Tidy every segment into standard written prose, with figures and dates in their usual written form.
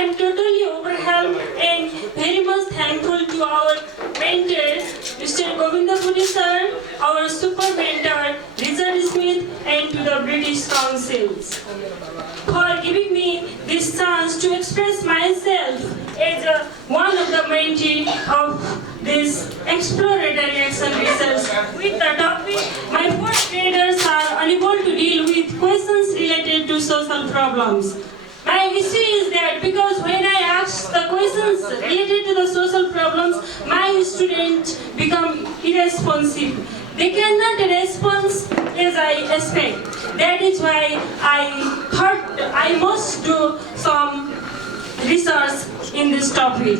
am totally overwhelmed and very much thankful to our mentor, Mr. Yamuna Puri sir, our super mentor, Richard Smith, and to the British Councils for giving me this chance to express myself as one of the mentees of this Exploratory Action Research with the topic my fourth graders are unable to deal with questions related to social problems. My issue is that because when I ask the questions related to the social problems, my students become irresponsive. They cannot respond as I expect. That is why I thought I must do some research in this topic.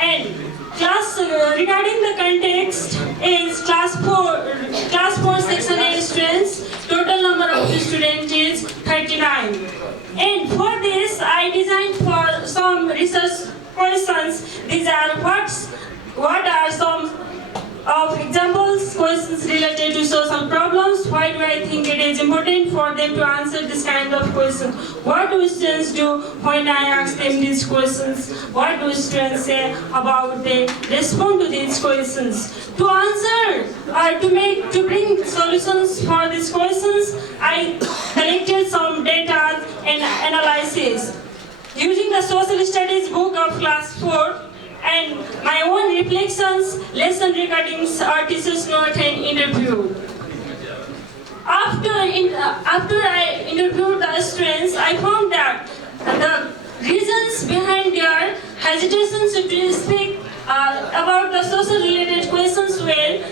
And regarding the context is class 4 section A students, total number of the students is 39. And for this I designed for some research questions. These are what are some of examples questions related to social problems. Why do I think it is important for them to answer this kind of questions? What do students do when I ask them these questions? What do students say about they respond to these questions? To answer or to bring solutions for these questions, I collected some data and analysis using the social studies book of class 4 and my own reflections, lesson recordings, or teacher's note and interview. After I interviewed the students, I found that the reasons behind their hesitations to speak about the social related questions were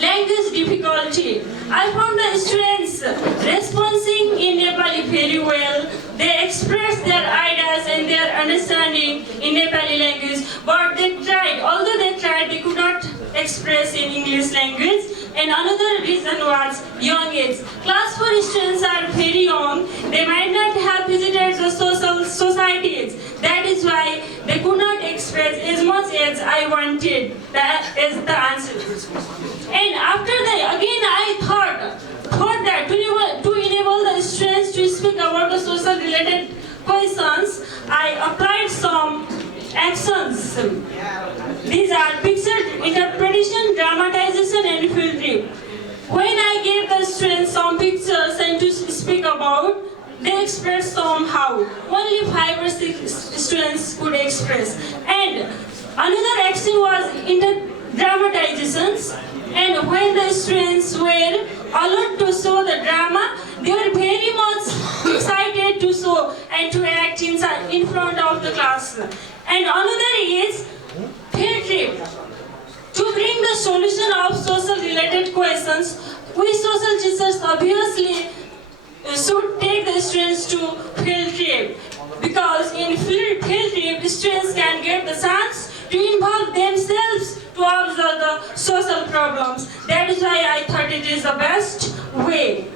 language difficulty. I found the students responding in Nepali very well. They expressed their ideas and their understanding in Nepali language, but they tried. Although they tried, they could not express in English language. And another reason was young age. Class 4 students are very young. They might not have visited the social societies. That is why they could not express as much as I wanted. That is the answer. And after that, again I thought that to enable the students to speak about the social related questions, I applied some actions. These are picture interpretation, dramatization, and field trip. When I gave the students some pictures and to speak about, they expressed somehow. Only 5 or 6 students could express. And another action was dramatizations. And when the students were alert to show the drama, they were very much excited to show and to act in front of the class. And another is field trip. To bring the solution of social related questions, we social teachers obviously should take the students to field trip. Because in field trip, students can get the chance to involve themselves to observe the social problems. That is why I thought it is the best way.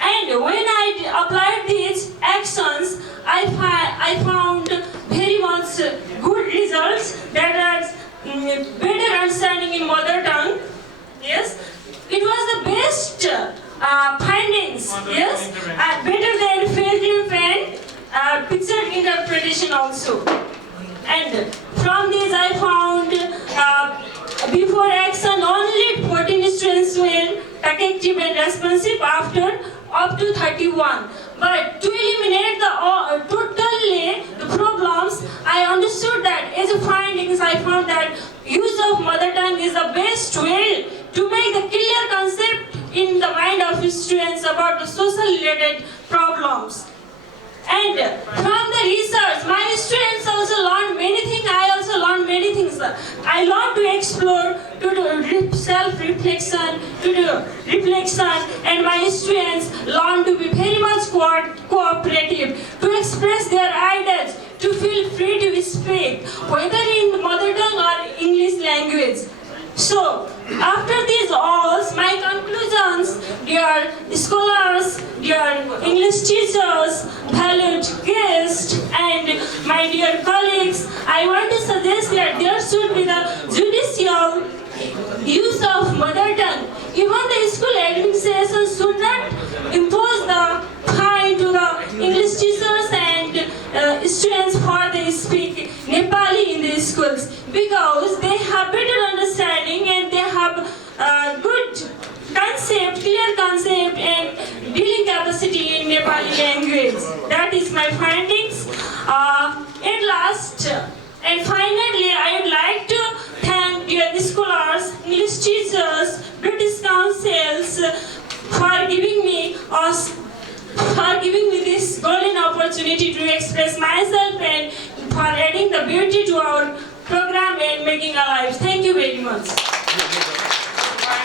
And when I applied these actions, I found very much good results, that are better understanding in mother tongue. Yes, it was the best findings. Yes, better than field trip and picture interpretation also. And from this I found before action only 14 students were active and responsive, after up to 31. But to eliminate totally the problems, I understood that as a findings I found that use of mother tongue is the best way to make the clear concept in the mind of students about the social related problems. And from the research, my students also learned many things. I also learned many things. I learned to explore, to do self-reflection, to do reflection, and my students learned to be very much cooperative, to express their ideas, to feel free to speak, whether in mother tongue or English language. So, after these all, my conclusions, dear scholars, dear English teachers, valued guests, and my dear colleagues, I want to suggest that there should be the judicial use of mother tongue. Even the school administration should not impose the fine to the English teachers and students for they speak Nepali in the schools, because they have better understanding and they have good concept, clear concept and dealing capacity in Nepali language. That is my findings. At last and finally, I would like to thank dear scholars, English teachers, British councils for giving me this golden opportunity to express myself and for adding the beauty to our program and making our lives. Thank you very much.